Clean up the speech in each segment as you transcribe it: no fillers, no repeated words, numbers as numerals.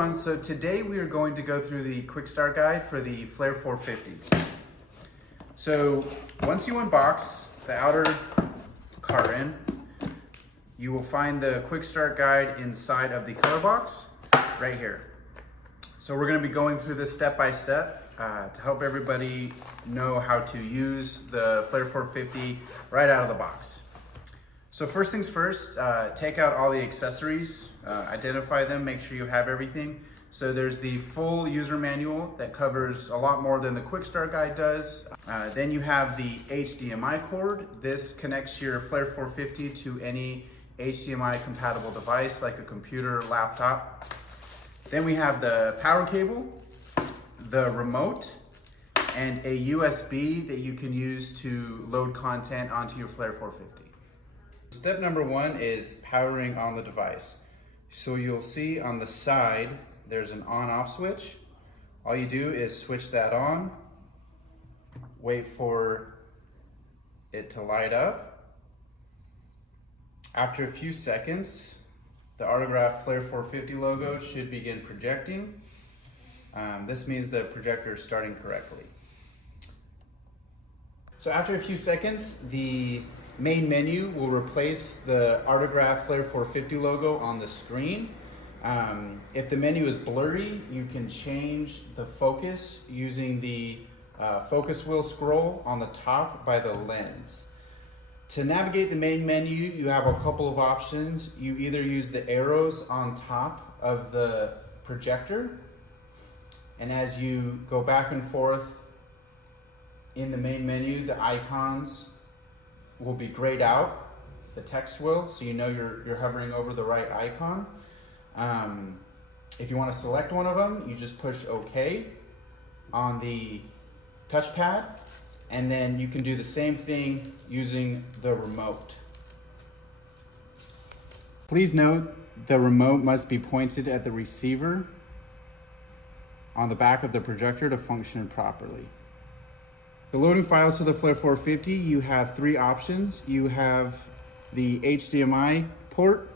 everyone, so today we are going to go through the quick start guide for the Flare 450. So once you unbox the outer carton, you will find the quick start guide inside of the color box right here. So we're going to be going through this step by step to help everybody know how to use the Flare 450 right out of the box. So first things first, take out all the accessories, identify them, make sure you have everything. So there's the full user manual that covers a lot more than the quick start guide does. Then you have the HDMI cord. This connects your Flare 450 to any HDMI compatible device like a computer, laptop. Then we have the power cable, the remote, and a USB that you can use to load content onto your Flare 450. Step number one is powering on the device. So you'll see on the side, there's an on-off switch. All you do is switch that on, wait for it to light up. After a few seconds, the Artegraph Flare 450 logo should begin projecting. This means the projector is starting correctly. So after a few seconds, the main menu will replace the Artegraph Flare 450 logo on the screen. If the menu is blurry, you can change the focus using the focus wheel scroll on the top by the lens. To navigate the main menu, you have a couple of options. You either use the arrows on top of the projector, and as you go back and forth in the main menu, the icons will be grayed out, the text will, so you know you're hovering over the right icon. If you want to select one of them, you just push OK on the touchpad, and then you can do the same thing using the remote. Please note the remote must be pointed at the receiver on the back of the projector to function properly. The loading files to the Flare 450, you have three options. You have the HDMI port,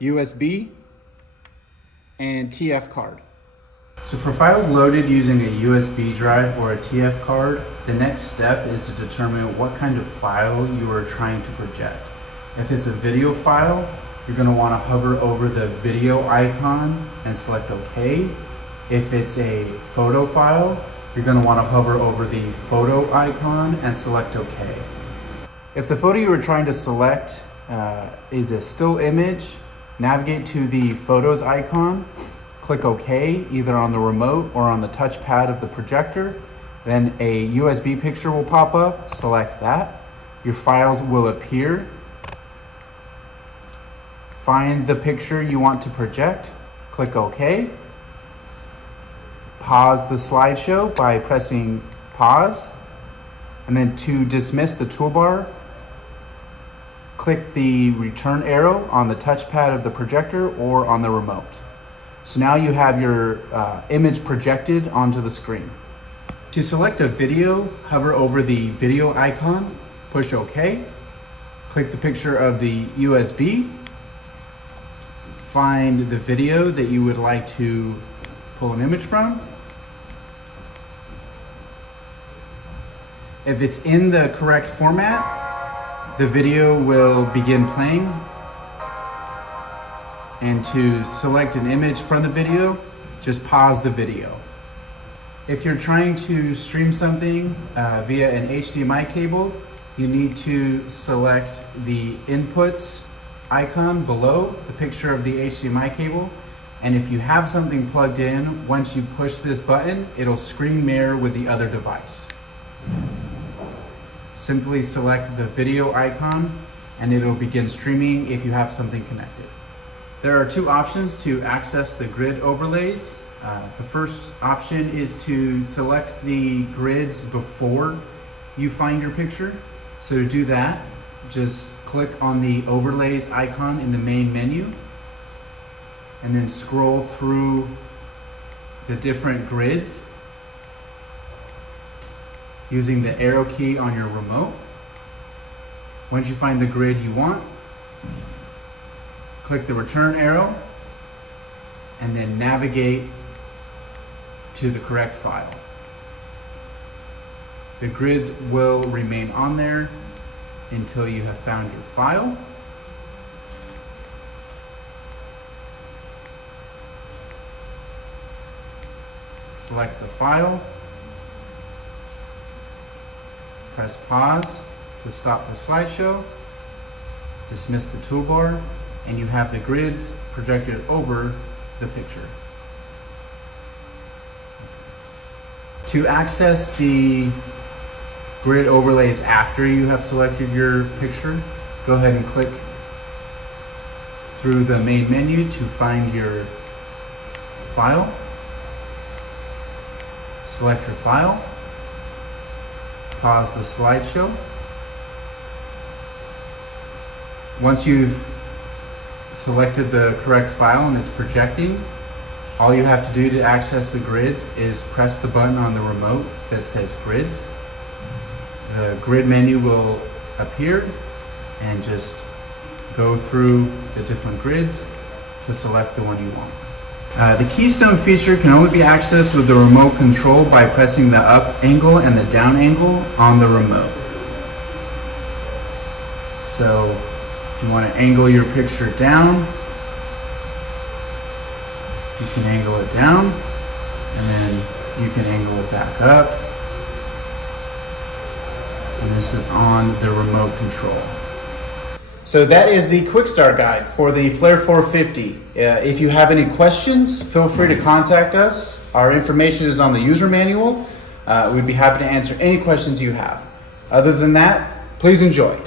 USB, and TF card. So for files loaded using a USB drive or a TF card, the next step is to determine what kind of file you are trying to project. If it's a video file, you're going to want to hover over the video icon and select OK. If it's a photo file, you're going to want to hover over the photo icon and select OK. If the photo you are trying to select is a still image, navigate to the photos icon, click OK either on the remote or on the touchpad of the projector. Then a USB picture will pop up, select that. Your files will appear. Find the picture you want to project, click OK. Pause the slideshow by pressing pause, and then to dismiss the toolbar, click the return arrow on the touchpad of the projector or on the remote. So now you have your image projected onto the screen. To select a video, hover over the video icon, push OK, click the picture of the USB, find the video that you would like to pull an image from. If it's in the correct format, the video will begin playing. And to select an image from the video, just pause the video. If you're trying to stream something via an HDMI cable, you need to select the inputs icon below the picture of the HDMI cable. And if you have something plugged in, once you push this button, it'll screen mirror with the other device. Simply select the video icon and it'll begin streaming if you have something connected. There are two options to access the grid overlays. The first option is to select the grids before you find your picture. So to do that, just click on the overlays icon in the main menu and then scroll through the different grids using the arrow key on your remote. Once you find the grid you want, click the return arrow and then navigate to the correct file. The grids will remain on there until you have found your file. Select the file, press pause to stop the slideshow, dismiss the toolbar, and you have the grids projected over the picture. To access the grid overlays after you have selected your picture, go ahead and click through the main menu to find your file. Select your file, pause the slideshow. Once you've selected the correct file and it's projecting, all you have to do to access the grids is press the button on the remote that says grids. The grid menu will appear, and just go through the different grids to select the one you want. The keystone feature can only be accessed with the remote control by pressing the up angle and the down angle on the remote. So if you want to angle your picture down, you can angle it down, and then you can angle it back up. And this is on the remote control. So that is the quick start guide for the Flare 450. If you have any questions, feel free to contact us. Our information is on the user manual. We'd be happy to answer any questions you have. Other than that, please enjoy.